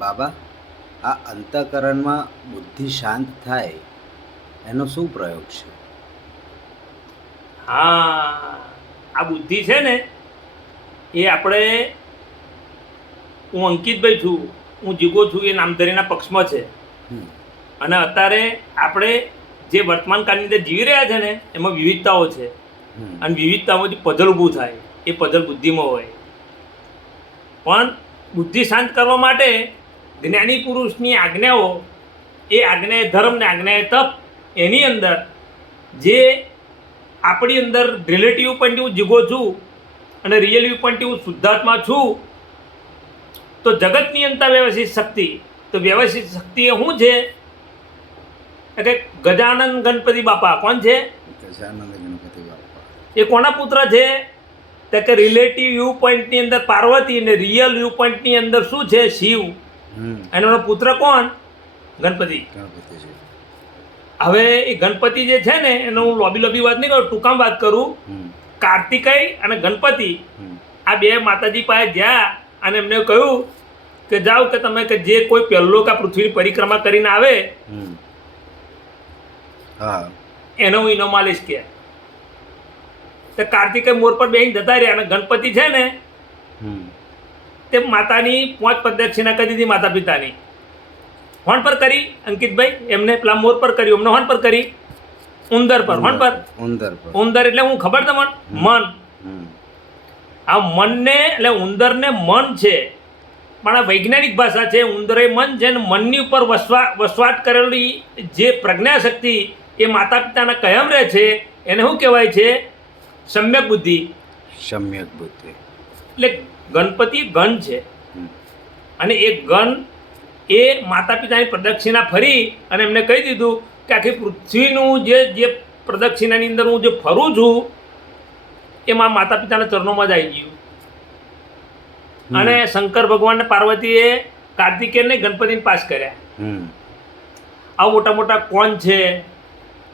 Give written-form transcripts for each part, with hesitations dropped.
બાબા, આ અંતઃકરણમાં બુદ્ધિ શાંત થાય એનો શું પ્રયોગ છે? હા, આ બુદ્ધિ છે ને એ આપણે, હું અંકિતભાઈ છું, હું જીગો છું, એ નામધરીના પક્ષમાં છે. હમ, અને અત્યારે આપણે જે વર્તમાન કાળની અંદર જીવી રહ્યા છે ને એમાં વિવિધતાઓ છે. હમ, અને વિવિધતાઓમાંથી પઝલ ઊભું થાય, એ પઝલ બુદ્ધિમાં હોય. પણ બુદ્ધિ શાંત કરવા માટે જ્ઞાની પુરુષની આજ્ઞાઓ, એ આજ્ઞાએ ધર્મ ને આજ્ઞાએ તપ, એની અંદર જે આપણી અંદર રિલેટિવ પોઈન્ટથી હું જીગો છું અને રિયલ પોઈન્ટથી હું શુદ્ધાત્મા છું, તો જગતની અંદર વ્યવસ્થિત શક્તિ, તો વ્યવસ્થિત શક્તિ એ શું છે કે ગજાનંદ ગણપતિ બાપા કોણ છે? ગજાનંદ ગણપતિ બાપા. એ કોના પુત્ર છે? તો કે રિલેટિવ વ્યૂ પોઈન્ટની અંદર પાર્વતી અને રિયલ વ્યૂ પોઈન્ટની અંદર શું છે? શિવ. હમ, એનો પુત્ર કોણ? ગણપતિ. ગણપતિ છે. હવે એ ગણપતિ જે છે ને એનો હું લોબી વાત નહીં કરું, ટૂંકામાં વાત કરું. હમ, કાર્તિકેય અને ગણપતિ હમ, આ બે માતાજી પાસે ગયા અને એમને કહ્યું કે જાઓ કે તમે કે જે કોઈ પહેલો કે પૃથ્વીની પરિક્રમા કરીને આવે હમ. હા. એનો હું ઇનામ આલીશ કે. તો કાર્તિકેય મોર પર બેહીને જતા રહ્યા અને ગણપતિ છે ને હમ, તે માતાની 5 પ્રદક્ષિણા કરી દીધી, માતા પિતાની. હોન પર કરી અંકિતભાઈ, એમને પેલા મોર પર કર્યું, એમને હોન પર કરી ઉંદર પર. હોન પર ઉંદર પર. ઉંદર એટલે હું ખબર તમને? મન. હમ, આ મનને એટલે ઉંદરને મન છે, પણ આ વૈજ્ઞાનિક ભાષા છે. ઉંદરે મન છે ને મનની ઉપર વસવાટ કરેલી જે પ્રજ્ઞાશક્તિ એ માતા પિતાના કયમ રહે છે એને શું કહેવાય છે? સમ્યક બુદ્ધિ. સમ્યક બુદ્ધિ. એટલે ગણપતિ ગણ છે. હમ, અને એ ગણ એ માતા પિતાની પ્રદક્ષિણા ફરી અને એમને કહી દીધું કે આખી પૃથ્વીનું જે પ્રદક્ષિણાની અંદર હું જે ફરું છું એ મારા માતા પિતાના ચરણોમાં જ આવી ગયું. અને શંકર ભગવાન ને પાર્વતીએ કાર્તિકેયને ગણપતિને પાસ કર્યા. હમ, આ મોટા મોટા કોણ છે,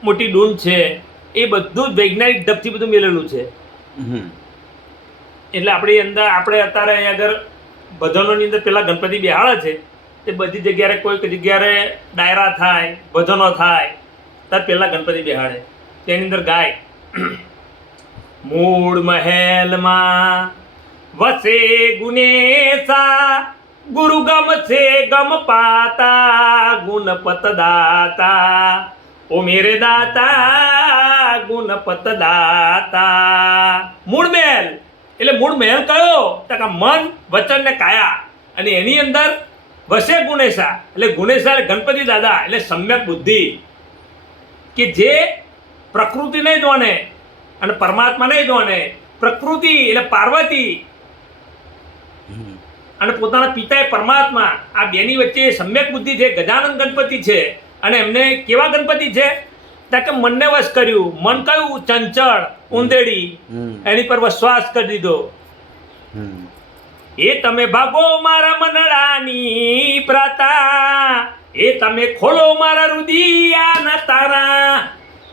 મોટી ડૂન છે, એ બધું જ વૈજ્ઞાનિક ઢબથી બધું મેલેલું છે. હમ, એટલે આપણી અંદર આપણે અત્યારે અહીં આગળ ભજનોની અંદર પેલા ગણપતિ બેહાડે છે, તે બધી જગ્યાએ કોઈક જગ્યાએ ડાયરા થાય, ભજનો થાય, ત્યારે પહેલાં ગણપતિ બેહાડે. તેની અંદર ગાય મૂળ મહેલમાં વસે ગુનેસા, ગુરુ ગમ છે ગમ પાતા, ગુણપત દાતા, ઓ મેરે દાતા ગુણપત દાતા. મૂળ મહેલ એટલે મૂળ મહેલ કયો? તો કે મન, વચન ને કાયા. અને એની અંદર વસે ગુણેશા એટલે ગુણેશા એટલે ગણપતિ દાદા એટલે સમ્યક બુદ્ધિ, કે જે પ્રકૃતિ નહીં જોને અને પરમાત્મા નહીં જોને. પ્રકૃતિ એટલે પાર્વતી અને પોતાના પિતા એ પરમાત્મા, આ બેની વચ્ચે સમ્યક બુદ્ધિ છે. ગજાનંદ ગણપતિ છે. અને એમને કેવા ગણપતિ છે? કે મનને વશ કર્યું. મન કયું? ચંચળ, ઉંદેડી, એની પર વિશ્વાસ કરી દીધો. એ તમે ભાગો મારા મનડાની પ્રાતા, એ તમે ખોલો મારા રુદિયાના તારા,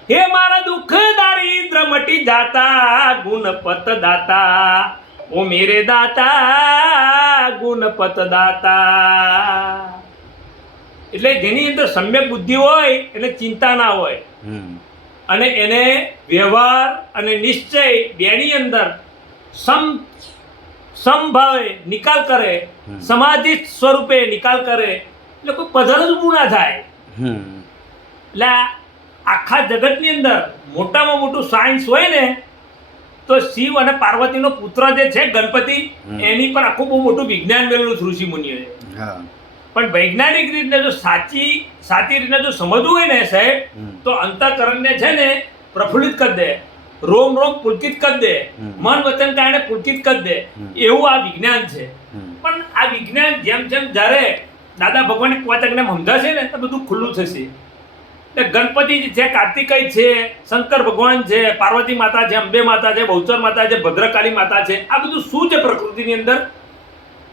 હે મારા દુઃખ દારિદ્ર મટી જાતા, ગુણપત દાતા, ઓ મેરે દાતા ગુણપત દાતા. એટલે જેની અંદર સમ્યક બુદ્ધિ હોય એટલે ચિંતા ના હોય, અને એને વ્યવહાર અને નિશ્ચય બેની અંદર સમભાવે નિકાલ કરે, સમાધિ સ્વરૂપે નિકાલ કરે, એટલે કોઈ પધલ જ ઊભું ના થાય. એટલે આખા જગતની અંદર મોટામાં મોટું સાયન્સ હોય ને તો શિવ અને પાર્વતીનો પુત્ર જે છે ગણપતિ, એની પર આખું બહુ મોટું વિજ્ઞાન મેળવેલું ઋષિ મુનિઓએ. પણ વૈજ્ઞાનિક રીતે જો સાચી રીતે જો સમજવું હોય ને સાહેબ, તો અંતઃકરણને છે ને પ્રફુલ્લિત કરી દે, રોમ પુલકિત કરી દે, મન વચન કારણે પુલકિત કરી દે, એવું આ વિજ્ઞાન છે. પણ આ વિજ્ઞાન જેમ જેમ જ્યારે દાદા ભગવાનની પોતાને સમજાશે ને તો બધું ખુલ્લું થશે. એટલે ગણપતિ છે, કાર્તિકેય છે, શંકર ભગવાન છે, પાર્વતી માતા છે, અંબે માતા છે, બહુચર માતા છે, ભદ્રકાળી માતા છે, આ બધું શું છે પ્રકૃતિની અંદર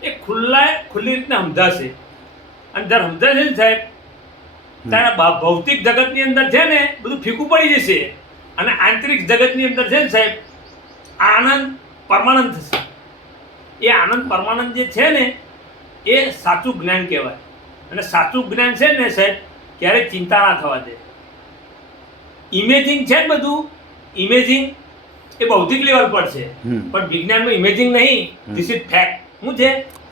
એ ખુલ્લી રીતે સમજાશે. અને જ્યારે સમજાશે ને સાહેબ ત્યારે ભૌતિક જગતની અંદર છે ને બધું ફીકું પડી જશે, અને આંતરિક જગતની અંદર છે ને સાહેબ આનંદ પરમાનંદ થશે. એ આનંદ પરમાનંદ જે છે ને એ સાચું જ્ઞાન કહેવાય. અને સાચું જ્ઞાન છે ને સાહેબ, ક્યારેય ચિંતા ના થવા દે. ઇમેજિંગ છે ને બધું, ઇમેજિંગ એ ભૌતિક લેવલ પર છે, પણ વિજ્ઞાનમાં ઇમેજિંગ નહીં, ધીસ ઇઝ ફેક્ટ. શું છે?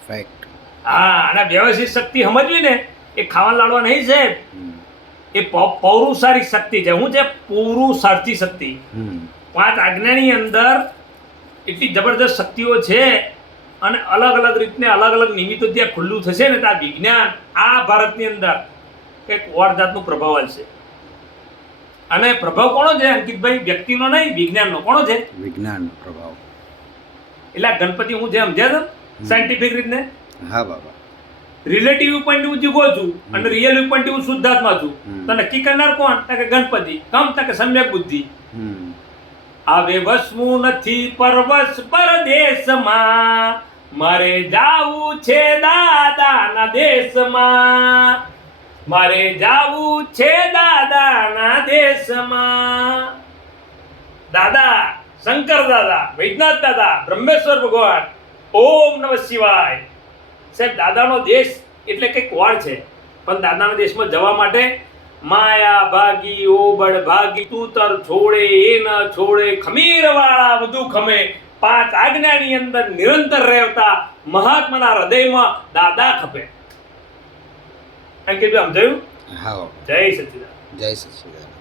ફેક્ટ. હા, અને વ્યવસ્થિત શક્તિ સમજવી ને, એ ખાવા લાડવા નહીં સાહેબ, એ પૌરુષારિક શક્તિ છે. શું છે? પુરુષાર્થી શક્તિ. 5 આજ્ઞાની અંદર એટલી જબરદસ્ત શક્તિઓ છે, અને અલગ અલગ રીતને અલગ અલગ નિમિત્તો ત્યાં ખુલ્લું થશે ને, ત્યાં વિજ્ઞાન આ ભારતની અંદર કંઈક ઓર જાતનું પ્રભાવ આવશે. અને પ્રભાવ કોનો છે અંકિતભાઈ? વ્યક્તિનો નહીં, વિજ્ઞાનનો. કોનો છે? વિજ્ઞાનનો પ્રભાવ. એટલે આ ગણપતિ હું જે સમજ્યા છો સાયન્ટિફિક રીતને, હા બાબા. રિલેટિવ પોઈન્ટ હું જીવો છું અને રિયલ પોઈન્ટ હું શુદ્ધાત્મા છું. તો નક્કી કરનાર કોણ? કે ગણપતિ. કમ કે સમ્યક બુદ્ધિ. આવે વસવું નથી પરવશ પરદેશમાં, મારે જાવું છે દાદાના દેશમાં, મારે જાવું છે દાદાના દેશમાં. દાદા, શંકર દાદા, વૈદ્યનાથ દાદા, બ્રહ્મેશ્વર ભગવાન, ઓમ નમઃ શિવાય. સાહેબ, દાદાનો દેશ એટલે કંઈક વાર છે, પણ દાદાના દેશમાં જવા માટે માયા ભાગી ઓબડ ભાગી તૂતર છોડે એ ન છોડે ખમીર વાળા બધું ખમે 5 આજ્ઞાની અંદર નિરંતર રહેતા મહાત્માના હૃદયમાં દાદા ખપે. અંકિતભાઈ સમજાયું? હા. જય સચ્ચિદાનંદ. જય સચ્ચિદાનંદ.